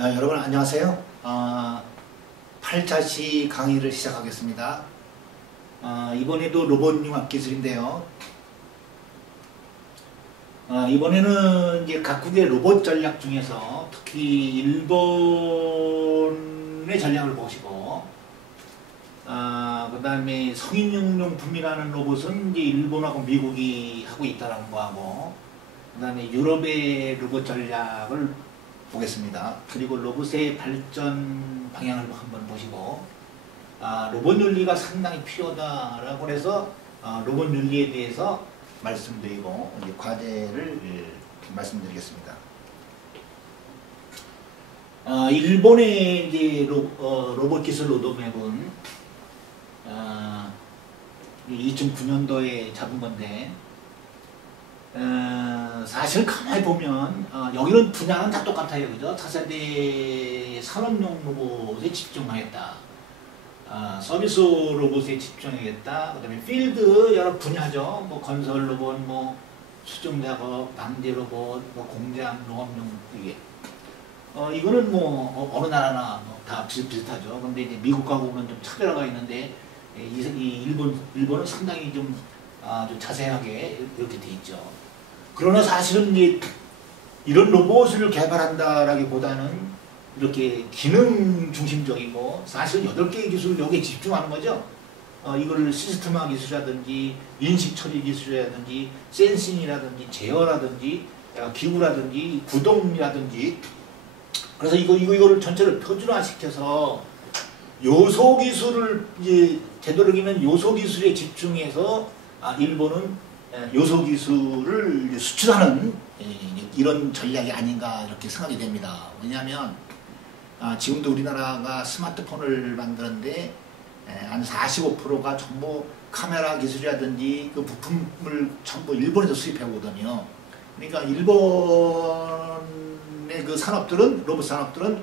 여러분 안녕하세요. 8자시 강의를 시작하겠습니다. 이번에도 로봇 융합 기술인데요. 이번에는 이제 각국의 로봇 전략 중에서 특히 일본의 전략을 보시고, 그 다음에 성인용품이라는 로봇은 이제 일본하고 미국이 하고 있다는 거하고, 그 다음에 유럽의 로봇 전략을 보겠습니다. 그리고 로봇의 발전 방향을 한번 보시고, 로봇 윤리가 상당히 필요하다라고 해서 로봇 윤리에 대해서 말씀드리고 이제 과제를 말씀드리겠습니다. 일본의 이제 로봇 기술 로드맵은 2009년도에 잡은 건데, 사실 가만히 보면 여기는 분야는 다 똑같아요. 그죠? 차세대 산업용 로봇에 집중하겠다. 서비스 로봇에 집중하겠다. 그 다음에 필드 여러 분야죠. 뭐 건설 로봇, 뭐 수정 작업, 방제 로봇, 뭐 공장, 농업용 이게. 이거는 뭐 어느 나라나 다 비슷하죠. 근데 이제 미국하고는 좀 차별화가 있는데, 이 일본은 상당히 좀 자세하게 이렇게 돼 있죠. 그러나 사실은 이제 이런 로봇을 개발한다라기보다는 이렇게 기능 중심적이고, 사실 8개의 기술을 여기에 집중하는 거죠. 이거를 시스템화 기술이라든지 인식 처리 기술이라든지 센싱이라든지 제어라든지 기구라든지 구동이라든지, 그래서 이거를 전체를 표준화시켜서 요소 기술을 이제 되도록이면 요소 기술에 집중해서 일본은 요소 기술을 수출하는 이런 전략이 아닌가 이렇게 생각이 됩니다. 왜냐하면 지금도 우리나라가 스마트폰을 만드는데 한 45%가 전부 카메라 기술이라든지 그 부품을 전부 일본에서 수입해 오거든요. 그러니까 일본의 그 산업들은, 로봇 산업들은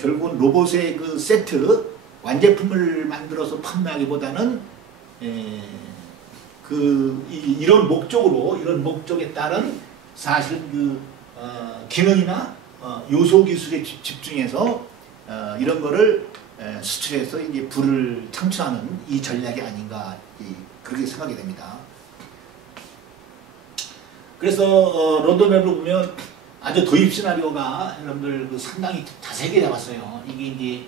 결국은 로봇의 그 세트 완제품을 만들어서 판매하기보다는 이런 목적에 따른 사실 그 기능이나 요소 기술에 집중해서 이런 거를 수출해서 이제 부를 창출하는 이 전략이 아닌가 그렇게 생각이 됩니다. 그래서 로드맵을 보면 아주 도입 시나리오가 여러분들 상당히 자세하게 잡았어요. 이게 이제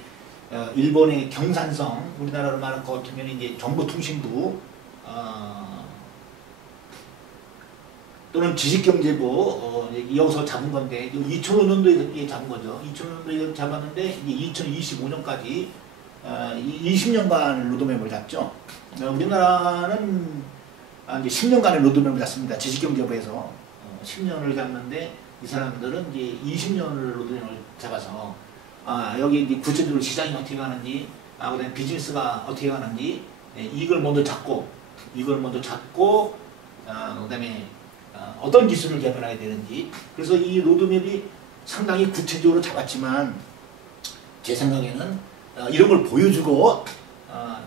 일본의 경산성, 우리나라로 말할 것 같으면 이제 정보통신부 또는 지식경제부 여기서 잡은 건데, 2005년도에 잡은 거죠. 2005년도에 잡았는데 이제 2025년까지 20년간 로드맵을 잡죠. 우리나라는 이제 10년간의 로드맵을 잡습니다. 지식경제부에서 10년을 잡는데, 이 사람들은 이제 20년을 로드맵을 잡아서 여기 이제 구체적으로 시장이 어떻게 가는지, 그다음에 비즈니스가 어떻게 가는지 이걸 먼저 잡고 그다음에 어떤 기술을 개발해야 되는지. 그래서 이 로드맵이 상당히 구체적으로 잡았지만, 제 생각에는 이런 걸 보여주고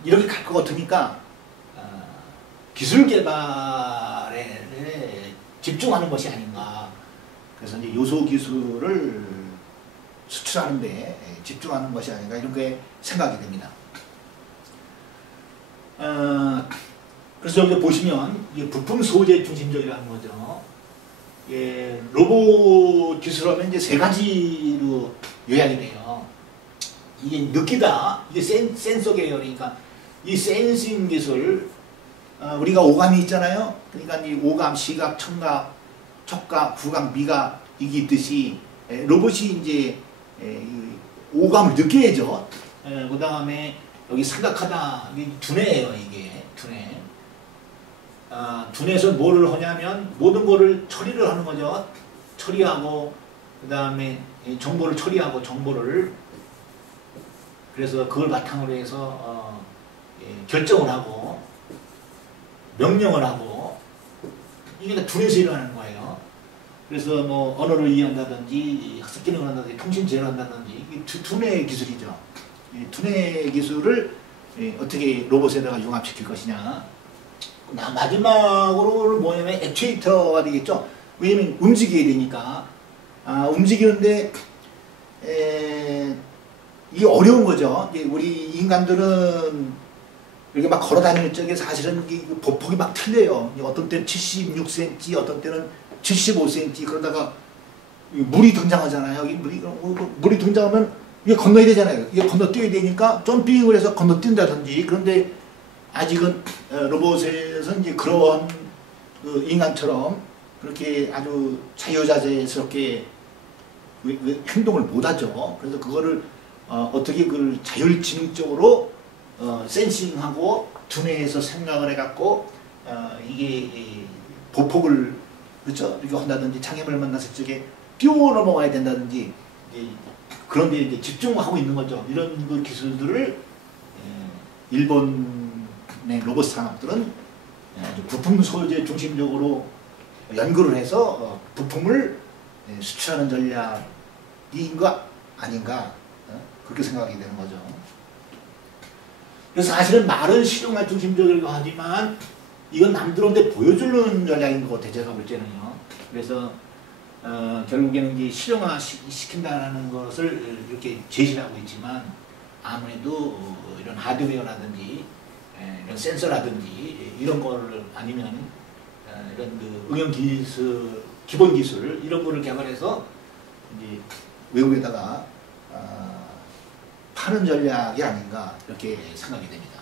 이렇게 갈 것 같으니까 기술 개발에 집중하는 것이 아닌가. 그래서 이제 요소 기술을 수출하는 데 집중하는 것이 아닌가 이렇게 생각이 됩니다. 그래서 여기 보시면 이게 부품 소재 중심적이라는 거죠. 로봇 기술하면 이제 3가지로 요약이 돼요. 이게 느끼다, 이게 센서 계열이니까 이 센싱 기술, 우리가 오감이 있잖아요. 그러니까 이 오감, 시각, 청각, 촉각, 구각, 미각 이게 있듯이 로봇이 이제 오감을 느껴야죠. 그 다음에 여기 생각하다, 이게 두뇌예요. 이게 두뇌. 두뇌에서 뭐를 하냐면 모든 거를 처리를 하는 거죠. 처리하고, 그 다음에 정보를 처리하고, 정보를, 그래서 그걸 바탕으로 해서 결정을 하고 명령을 하고, 이게 다 두뇌에서 일어나는 거예요. 그래서 뭐 언어를 이해한다든지 학습 기능을 한다든지 통신 제어를 한다든지, 이게 두뇌 기술이죠. 이 두뇌 기술을 어떻게 로봇에다가 융합시킬 것이냐. 마지막으로 뭐냐면 액추에이터가 되겠죠. 왜냐면 움직여야 되니까. 움직이는데 이게 어려운 거죠. 우리 인간들은 이렇게 막 걸어 다닐 적에 사실은 보폭이 막 틀려요. 어떤 때는 76cm, 어떤 때는 75cm, 그러다가 물이 등장하잖아요. 여기 물이 등장하면 이게 건너야 되잖아요. 이게 건너뛰어야 되니까 점핑을 해서 건너뛴다든지. 그런데 아직은 로봇에서 이제 그런 인간처럼 그렇게 아주 자유자재스럽게 행동을 못하죠. 그래서 그거를 어떻게 그걸 자율지능적으로 센싱하고 두뇌에서 생각을 해갖고 이게 보폭을 그렇죠 이렇게 한다든지 장애물을 만났을 적에 뛰어 넘어가야 된다든지 그런 데 이제 집중하고 있는 거죠. 이런 그 기술들을 일본의 로봇 산업들은 부품 소재 중심적으로 연구를 해서 부품을 수출하는 전략인 거 아닌가 그렇게 생각이 되는 거죠. 그래서 사실은 말은 실용화 중심적이라고 하지만 이건 남들한테 보여주는 전략인 것 같아요. 제가 볼 때는요. 그래서 결국에는 이제 실용화 시킨다는 것을 이렇게 제시를 하고 있지만 아무래도 이런 하드웨어라든지 이런 센서라든지 이런 거를 아니면 이런 그 응용 기술, 기본 기술 이런 거를 개발해서 이제 외국에다가 파는 전략이 아닌가 이렇게 생각이 됩니다.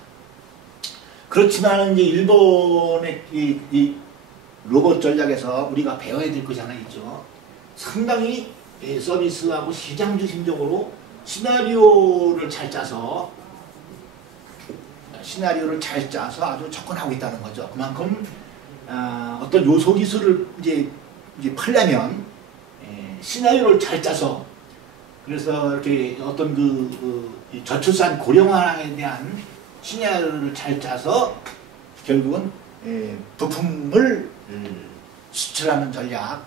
그렇지만 이제 일본의 이 로봇 전략에서 우리가 배워야 될 것이 하나 있죠. 상당히 서비스하고 시장 중심적으로 시나리오를 잘 짜서 아주 접근하고 있다는 거죠. 그만큼 어떤 요소 기술을 이제 팔려면 시나리오를 잘 짜서 그래서 이렇게 어떤 저출산 고령화에 대한 시나리오를 잘 짜서 결국은 부품을 수출하는 전략.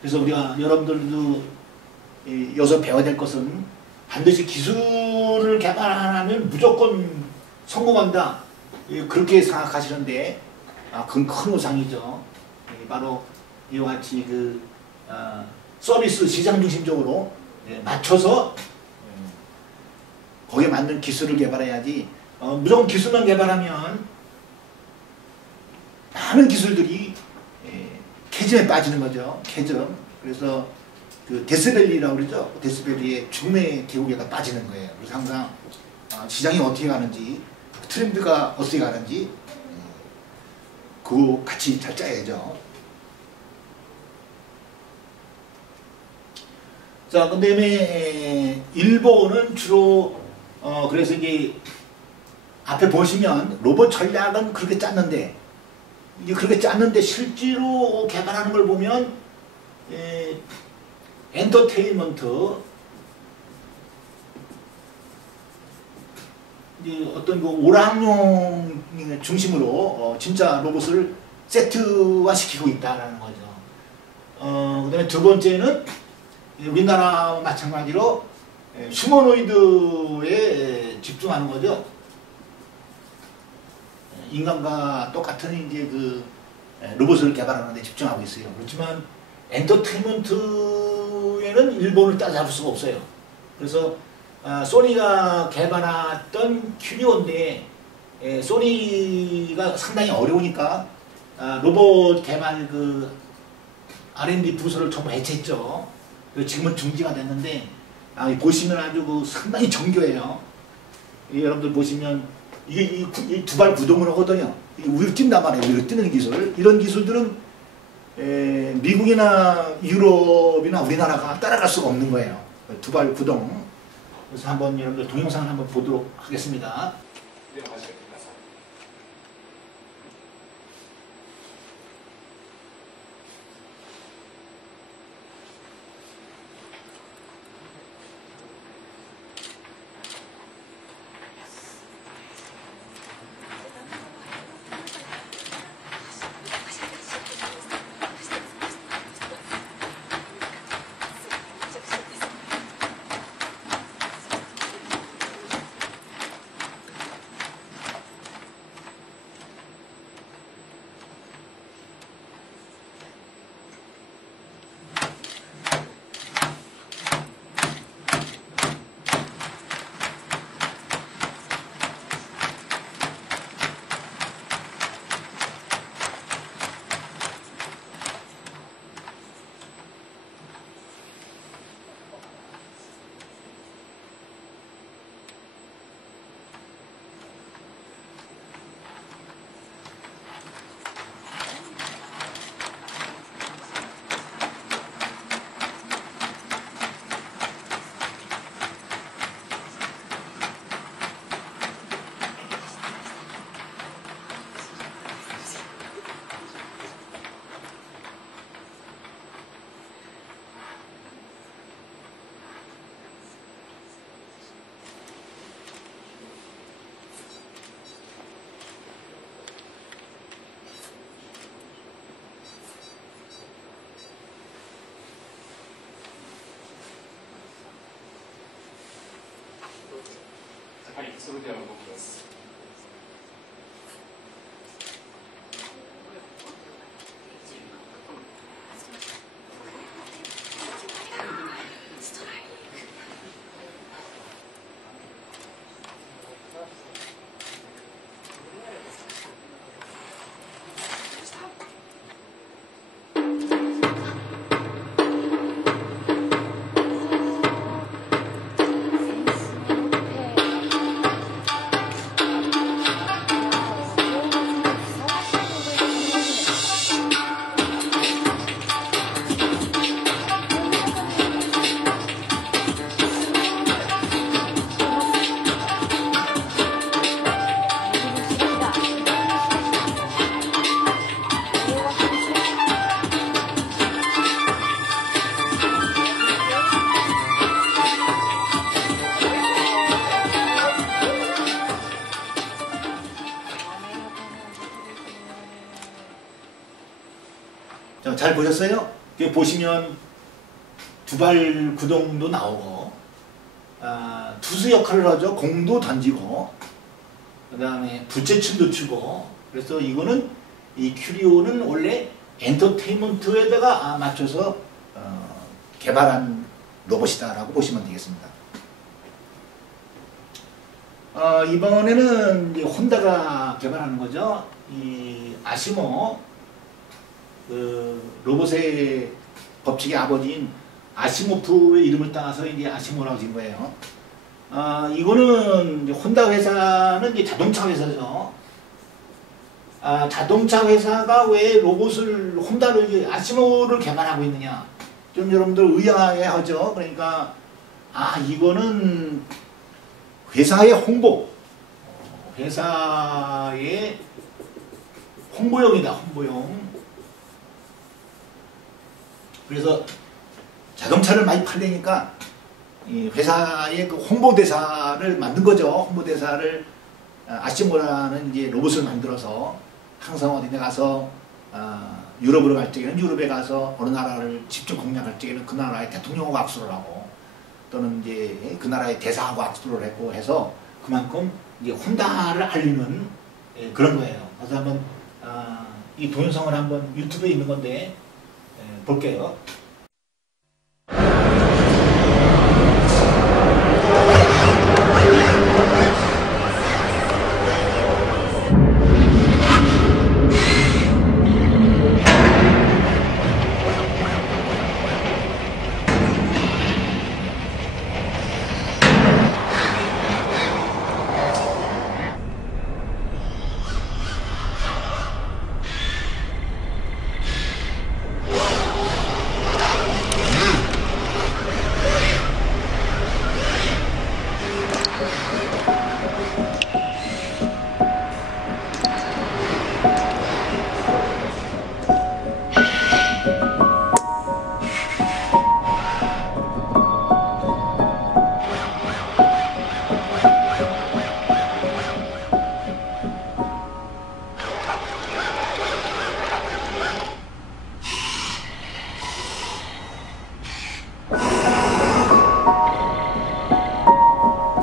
그래서 우리가 여러분들도 여기서 배워야 될 것은 반드시 기술을 개발하면 무조건 성공한다. 그렇게 생각하시는데 그건 큰 오상이죠. 바로 이와 같이 서비스 시장 중심적으로 맞춰서 거기에 맞는 기술을 개발해야지 무조건 기술만 개발하면 많은 기술들이 캐즘에 빠지는 거죠. 캐즘. 그래서 그 데스밸리라고 그러죠. 데스밸리의 죽음의 계곡에가 빠지는 거예요. 그래서 항상 시장이 어떻게 가는지 트렌드가 어떻게 가는지 그거 같이 잘 짜야죠. 자, 그 다음에 일본은 주로 그래서 이제 앞에 보시면 로봇 전략은 그렇게 짰는데 이제 그렇게 짰는데 실제로 개발하는 걸 보면 엔터테인먼트 이제 어떤 그 오락용 중심으로 진짜 로봇을 세트화 시키고 있다는 거죠. 그 다음에 두 번째는 우리나라와 마찬가지로 휴머노이드에 집중하는 거죠. 인간과 똑같은 이제 그 로봇을 개발하는 데 집중하고 있어요. 그렇지만 엔터테인먼트에는 일본을 따라잡을 수가 없어요. 그래서 소니가 개발했던 큐리오인데 소니가 상당히 어려우니까 로봇 개발 그 R&D 부서를 전부 해체했죠. 지금은 중지가 됐는데 보시면 아주 상당히 정교해요. 여러분들 보시면 이게 두 발 구동을 하거든요. 위로 뛴단 말이에요. 위로 뛰는 기술. 이런 기술들은 미국이나 유럽이나 우리나라가 따라갈 수가 없는 거예요. 두 발 구동. 그래서 한번 여러분들 동영상을 한번 보도록 하겠습니다. 네, 맞아요. はい、それでは動きます。잘 보셨어요? 보시면 두발 구동도 나오고 투수 역할을 하죠. 공도 던지고 그 다음에 부채춤도 추고. 그래서 이거는 이 큐리오는 원래 엔터테인먼트에다가 맞춰서 개발한 로봇이다 라고 보시면 되겠습니다. 이번에는 혼다가 개발하는 거죠. 이 아시모 그 로봇의 법칙의 아버지인 아시모프의 이름을 따서 이제 아시모라고 지은 거예요. 이거는 이제 혼다 회사는 이제 자동차 회사죠. 자동차 회사가 왜 로봇을 혼다를 아시모를 개발하고 있느냐? 좀 여러분들 의아해하죠. 그러니까 이거는 회사의 홍보, 회사의 홍보용이다. 홍보용. 그래서 자동차를 많이 팔리니까 이 회사의 그 홍보대사를 만든 거죠. 홍보대사를 아시모라는 이제 로봇을 만들어서 항상 어디 데 가서 유럽으로 갈 적에는 유럽에 가서 어느 나라를 집중 공략할 적에는 그 나라의 대통령하고 악수를 하고 또는 이제 그 나라의 대사하고 악수를 했고 해서 그만큼 이제 혼다를 알리는 그런 거예요. 그래서 한번 이 동영상을 한번 유튜브에 있는 건데 볼게요.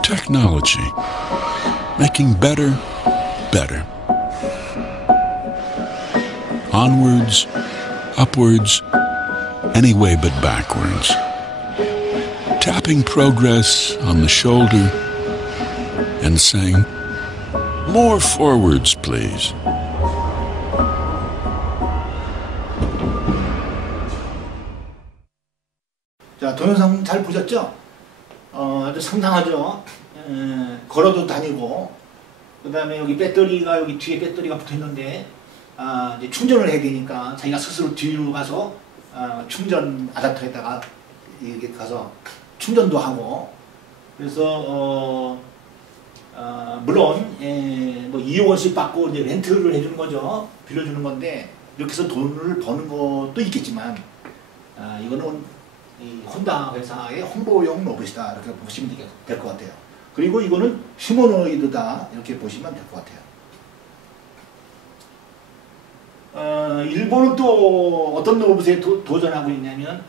Technology, making better, better. Onwards, upwards, any way but backwards. Tapping progress on the shoulder and saying, more forwards, please. 자, 동영상 잘 보셨죠? 아주 상당하죠? 걸어도 다니고, 그 다음에 여기 배터리가, 여기 뒤에 배터리가 붙어 있는데, 이제 충전을 해야 되니까 자기가 스스로 뒤로 가서, 충전 아답터에다가 이렇게 가서 충전도 하고, 그래서, 물론, 뭐 2억 원씩 받고 이제 렌트를 해주는 거죠. 빌려주는 건데, 이렇게 해서 돈을 버는 것도 있겠지만, 이거는 이 혼다 회사의 홍보용 로봇이다 이렇게 보시면 될 것 같아요. 그리고 이거는 휴머노이드다 이렇게 보시면 될 것 같아요. 일본은 또 어떤 로봇에 도전하고 있냐면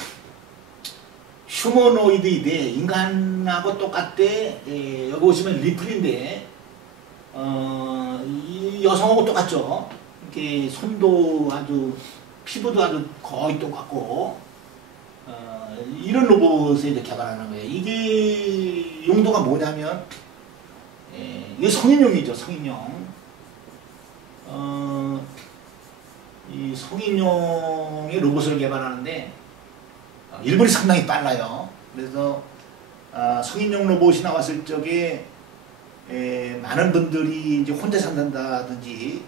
휴머노이드인데 인간하고 똑같대. 여기 보시면 리플인데 이 여성하고 똑같죠. 이렇게 손도 아주 피부도 아주 거의 똑같고 이런 로봇을 이제 개발하는 거예요. 이게 용도가 뭐냐면 이게 성인용이죠. 성인용. 이 성인용의 로봇을 개발하는데 일본이 상당히 빨라요. 그래서 성인용 로봇이 나왔을 적에 많은 분들이 이제 혼자 산다든지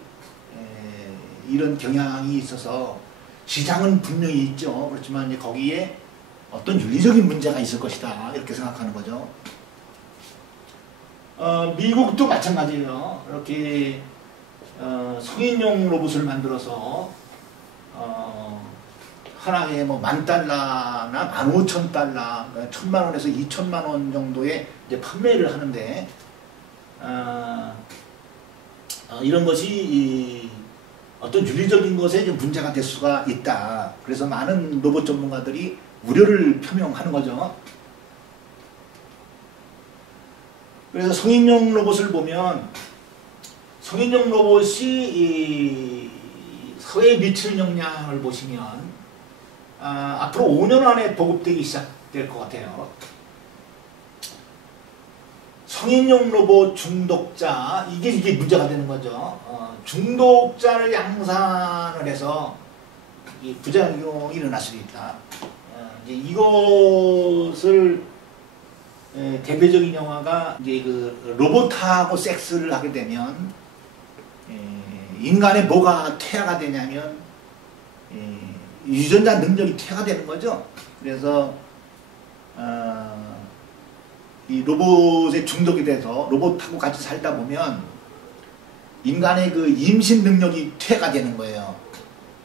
이런 경향이 있어서 시장은 분명히 있죠. 그렇지만 이제 거기에 어떤 윤리적인 문제가 있을 것이다 이렇게 생각하는 거죠. 미국도 마찬가지예요. 이렇게 성인용 로봇을 만들어서 하나에 뭐 $10,000나 15,000달러, 1,000만원에서 2,000만원 정도의 이제 판매를 하는데 이런 것이 어떤 윤리적인 것에 좀 문제가 될 수가 있다. 그래서 많은 로봇 전문가들이 우려를 표명하는 거죠. 그래서 성인용 로봇을 보면 성인용 로봇이 이 사회에 미칠 영향을 보시면 앞으로 5년 안에 보급되기 시작될 것 같아요. 성인용 로봇 중독자, 이게 문제가 되는 거죠. 중독자를 양산을 해서 부작용이 일어날 수도 있다. 이제 이것을 대표적인 영화가 이제 그 로봇하고 섹스를 하게 되면 인간의 뭐가 퇴화가 되냐면 유전자 능력이 퇴화되는 거죠. 그래서 이 로봇에 중독이 돼서 로봇하고 같이 살다 보면 인간의 그 임신 능력이 퇴화가 되는 거예요.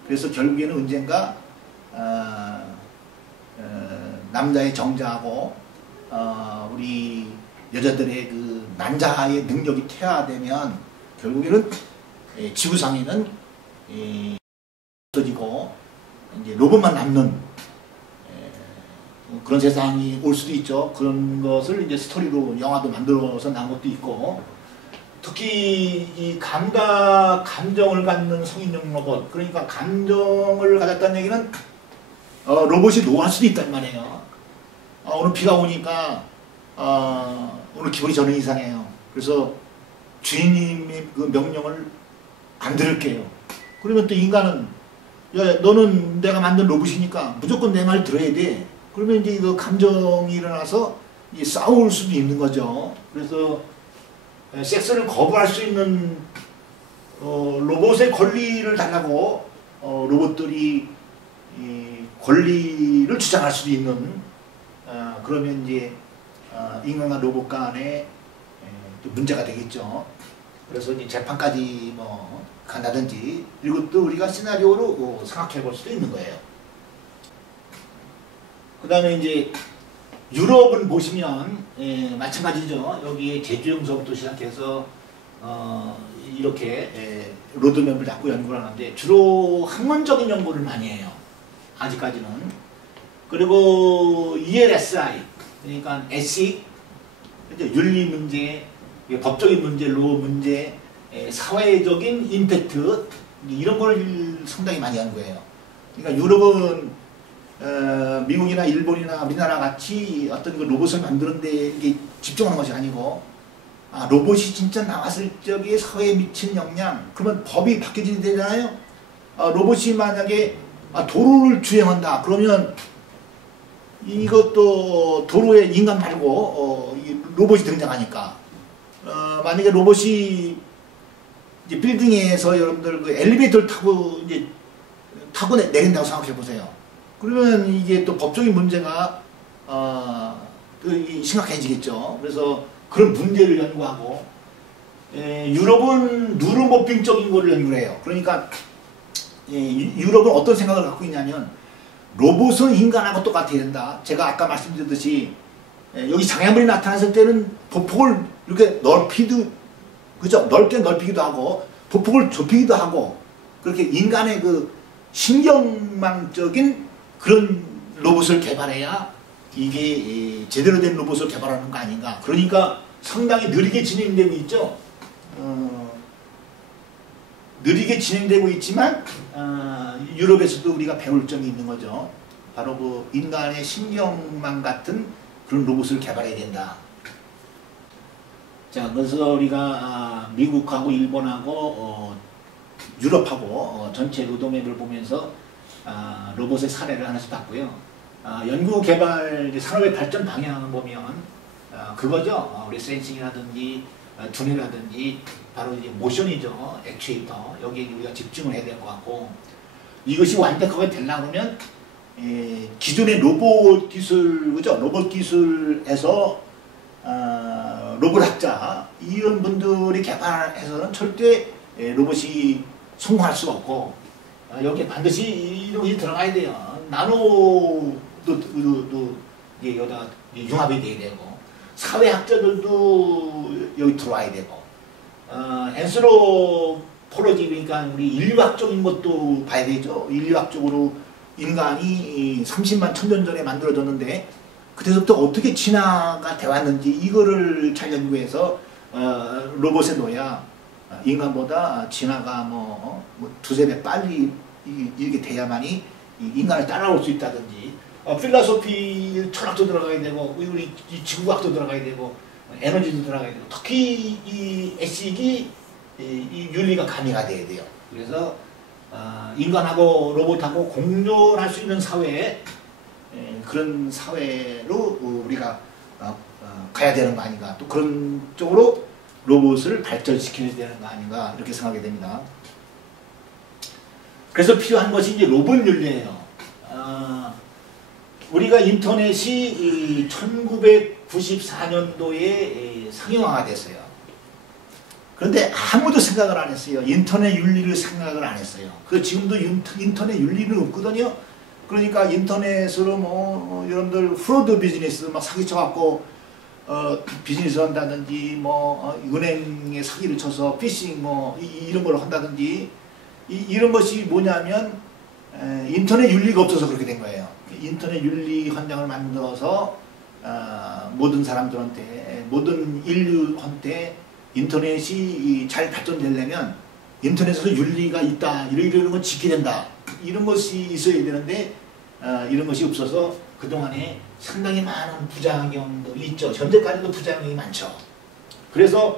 그래서 결국에는 언젠가 남자의 정자하고 우리 여자들의 그 난자의 능력이 퇴화되면 결국에는 지구상에는 없어지고 이제 로봇만 남는 그런 세상이 올 수도 있죠. 그런 것을 이제 스토리로 영화도 만들어서 나온 것도 있고, 특히 이 감정을 갖는 성인용 로봇, 그러니까 감정을 가졌다는 얘기는 로봇이 노할 수도 있단 말이에요. 오늘 비가 오니까 오늘 기분이 저는 이상해요. 그래서 주인님의 그 명령을 안 들을게요. 그러면 또 인간은 야, 너는 내가 만든 로봇이니까 무조건 내 말 들어야 돼. 그러면 이제 그 감정이 일어나서 이제 싸울 수도 있는 거죠. 그래서 섹스를 거부할 수 있는 로봇의 권리를 달라고 로봇들이 권리를 주장할 수도 있는 그러면 이제 인간과 로봇 간에 문제가 되겠죠. 그래서 이제 재판까지 뭐 간다든지 이것도 우리가 시나리오로 생각해 볼 수도 있는 거예요. 그 다음에 이제 유럽은 보시면 마찬가지죠. 여기에 제주용서부터 시작해서 이렇게 로드맵을 잡고 연구를 하는데 주로 학문적인 연구를 많이 해요. 아직까지는. 그리고 ELSI, 그러니까 에식, 윤리 문제, 법적인 문제, 로 문제, 사회적인 임팩트, 이런 걸 상당히 많이 연구해요. 그러니까 유럽은 미국이나 일본이나 우리나라 같이 어떤 그 로봇을 만드는 데 집중하는 것이 아니고, 로봇이 진짜 나왔을 적에 사회에 미친 영향, 그러면 법이 바뀌어야 되잖아요. 로봇이 만약에 도로를 주행한다 그러면 이것도 도로에 인간 말고 로봇이 등장하니까, 만약에 로봇이 이제 빌딩에서 여러분들 그 엘리베이터를 타고 내린다고 생각해 보세요. 그러면 이게 또 법적인 문제가 심각해지겠죠. 그래서 그런 문제를 연구하고, 유럽은 누르모핑적인 거를 연구를 해요. 그러니까 유럽은 어떤 생각을 갖고 있냐면 로봇은 인간하고 똑같아야 된다. 제가 아까 말씀드렸듯이 여기 장애물이 나타났을 때는 보폭을 이렇게 그죠? 넓게 넓히기도 하고 보폭을 좁히기도 하고, 그렇게 인간의 그 신경망적인 그런 로봇을 개발해야 이게 제대로 된 로봇을 개발하는 거 아닌가. 그러니까 상당히 느리게 진행되고 있죠. 느리게 진행되고 있지만 유럽에서도 우리가 배울 점이 있는 거죠. 바로 그 인간의 신경망 같은 그런 로봇을 개발해야 된다. 자, 그래서 우리가 미국하고 일본하고 유럽하고 전체 로드맵을 보면서 로봇의 사례를 하나씩 봤고요. 연구 개발 산업의 발전 방향을 보면 그거죠. 우리 센싱이라든지 둔이라든지 바로 이제 모션이죠. 액추에이터. 여기에 우리가 집중을 해야 될 것 같고, 이것이 완벽하게 되려고 그러면 기존의 로봇 기술, 그죠? 로봇 기술에서 로봇학자 이런 분들이 개발해서는 절대 로봇이 성공할 수가 없고, 여기에 반드시 이런 것이 들어가야 돼요. 나노도 여기다가 융합이 돼야 되고, 사회학자들도 여기 들어와야 되고, 앤스로폴로지, 그러니까 우리 인류학적인 것도 봐야 되죠. 인류학적으로 인간이 30만 천년 전에 만들어졌는데 그때부터 어떻게 진화가 되었는지 이거를 잘 연구해서 로봇에 넣어야 인간보다 진화가 뭐 두세 배 빨리 이렇게 돼야만이 인간을 따라올 수 있다든지, 필라소피 철학도 들어가야 되고, 우리 지구과학도 들어가야 되고, 에너지도 들어가야 되고, 특히 이 애식이 이 윤리가 가미가 돼야 돼요. 그래서 인간하고 로봇하고 공존할 수 있는 사회, 그런 사회로 우리가 가야 되는 거 아닌가, 또 그런 쪽으로 로봇을 발전시켜야 되는 거 아닌가, 이렇게 생각하게 됩니다. 그래서 필요한 것이 이제 로봇 윤리예요. 우리가 인터넷이 1994년도에 상용화가 됐어요. 그런데 아무도 생각을 안 했어요. 인터넷 윤리를 생각을 안 했어요. 그 지금도 인터넷 윤리는 없거든요. 그러니까 인터넷으로 여러분들 프로드 비즈니스 막 사기쳐갖고 비즈니스 한다든지 은행에 사기를 쳐서 피싱 이런 걸 한다든지, 이런 것이 뭐냐면 인터넷 윤리가 없어서 그렇게 된 거예요. 인터넷 윤리 헌장을 만들어서 모든 사람들한테, 모든 인류한테 인터넷이 잘 발전되려면 인터넷에서 윤리가 있다, 이런 건 지켜야 된다, 이런 것이 있어야 되는데 이런 것이 없어서 그동안에 상당히 많은 부작용도 있죠. 현재까지도 부작용이 많죠. 그래서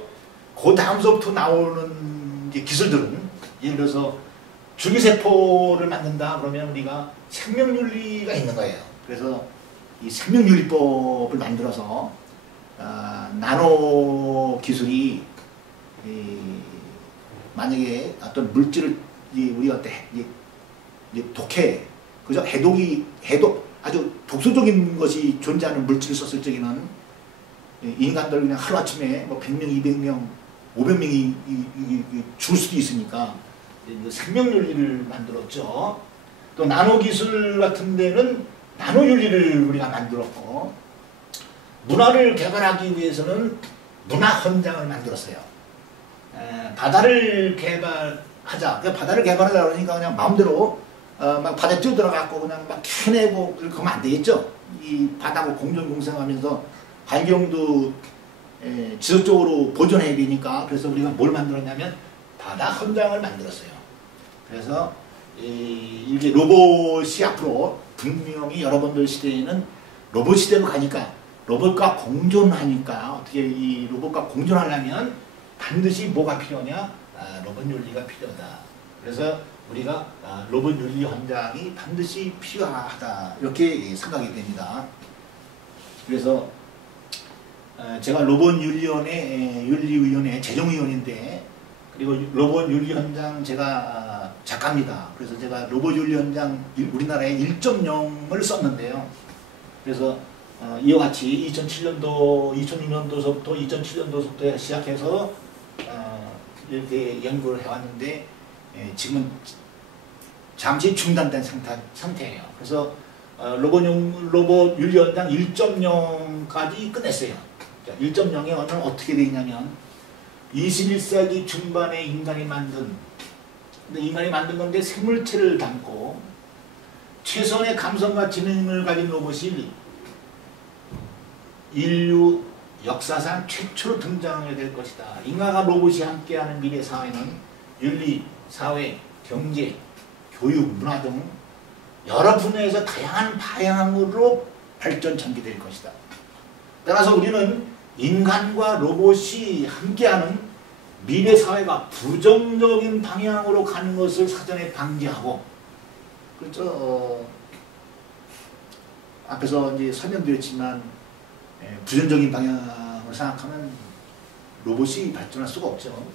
그 다음서부터 나오는 이제 기술들은, 예를 들어서 줄기세포를 만든다 그러면 우리가 생명윤리가 있는 거예요. 그래서 이 생명윤리법을 만들어서 나노 기술이 만약에 어떤 물질을 우리가 독해, 그죠? 해독, 아주 독소적인 것이 존재하는 물질을 썼을 적에는 인간들 그냥 하루아침에 100명, 200명, 500명이 죽을 수도 있으니까 생명윤리를 만들었죠. 또 나노기술 같은 데는 나노윤리를 우리가 만들었고, 문화를 개발하기 위해서는 문화헌장을 만들었어요. 바다를 개발하자. 바다를 개발하자 그러니까 그냥 마음대로 막 바다에 뛰어들어가고 그냥 막 캐내고 그러면 안 되겠죠. 이 바다하고 공존공생하면서 환경도 지속적으로 보존해야 되니까, 그래서 우리가 뭘 만들었냐면 바다 헌장을 만들었어요. 그래서 이게 로봇이 앞으로 분명히 여러분들 시대에는 로봇 시대로 가니까, 로봇과 공존하니까, 어떻게 이 로봇과 공존하려면 반드시 뭐가 필요하냐? 로봇 윤리가 필요하다. 그래서 우리가 로봇 윤리 헌장이 반드시 필요하다, 이렇게 생각이 됩니다. 그래서 제가 로봇 윤리위원회 재정위원인데, 그리고 로봇 윤리 헌장 제가 작가입니다. 그래서 제가 로봇 윤리 헌장 우리나라에 1.0을 썼는데요. 그래서 이와 같이 2007년도, 2006년도서부터 2007년도서부터 시작해서 이렇게 연구를 해왔는데, 지금은 잠시 중단된 상태예요. 그래서 로봇 윤리 헌장 1.0까지 끝냈어요. 1.0에 오늘 어떻게 되어 있냐면, 21세기 중반에 인간이 만든 건데 생물체를 담고 최선의 감성과 지능을 가진 로봇이 인류 역사상 최초로 등장하게 될 것이다. 인간과 로봇이 함께하는 미래 사회는 윤리, 사회, 경제, 교육, 문화 등 여러 분야에서 다양한 방향으로 발전 전개될 것이다. 따라서 우리는 인간과 로봇이 함께하는 미래 사회가 부정적인 방향으로 가는 것을 사전에 방지하고, 그렇죠. 앞에서 이제 설명드렸지만 부정적인 방향을 생각하면 로봇이 발전할 수가 없죠.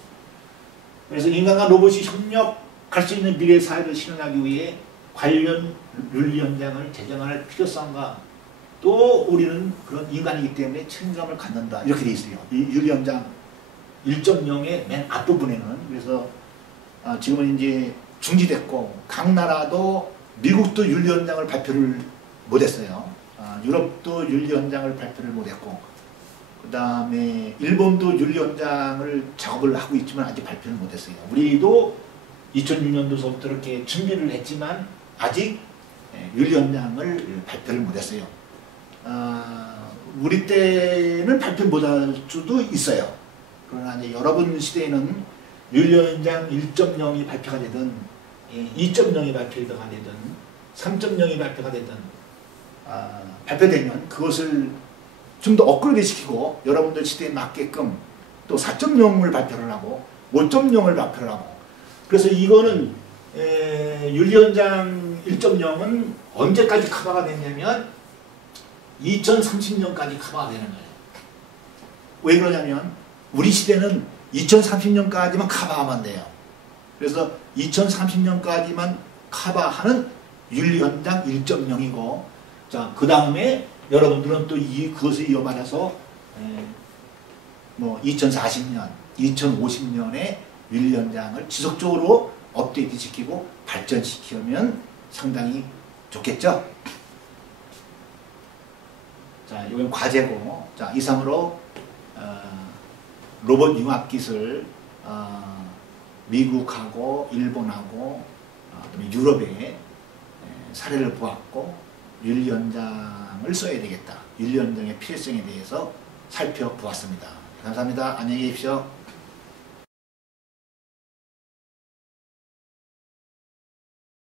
그래서 인간과 로봇이 협력할 수 있는 미래 사회를 실현하기 위해 관련 윤리 현장을 제정할 필요성과 또 우리는 그런 인간이기 때문에 책임감을 갖는다, 이렇게 돼 있어요. 이 윤리 현장 1.0의 맨 앞부분에는. 그래서 지금은 이제 중지됐고 각 나라도 미국도 윤리 현장을 발표를 못했어요. 유럽도 윤리 현장을 발표를 못했고, 그 다음에 일본도 윤리 현장을 작업을 하고 있지만 아직 발표를 못했어요. 우리도 2006년도서부터 이렇게 준비를 했지만 아직 윤리 현장을 발표를 못했어요. 우리 때는 발표 못할 수도 있어요. 그러나 이제 여러분 시대에는 윤리 현장 1.0이 발표가 되든 2.0이 발표가 되든 3.0이 발표가 되든 발표되면 그것을 좀 더 업그레이드 시키고 여러분들 시대에 맞게끔 또 4.0을 발표를 하고 5.0을 발표를 하고, 그래서 이거는 윤리현장 1.0은 언제까지 커버가 되냐면 2030년까지 커버가 되는 거예요. 왜 그러냐면 우리 시대는 2030년까지만 커버하면 돼요. 그래서 2030년까지만 커버하는 윤리현장 1.0이고, 자, 그 다음에 여러분들은 또 그것을 이어받아서 뭐 2040년, 2050년에 윤리현장을 지속적으로 업데이트 시키고 발전시키면 상당히 좋겠죠. 자, 이건 과제고, 자, 이상으로 로봇 융합기술 미국하고 일본하고 그다음에 유럽의 사례를 보았고, 윤리현장을 써야 되겠다, 윤리현장의 필요성에 대해서 살펴보았습니다. 감사합니다. 안녕히 계십시오.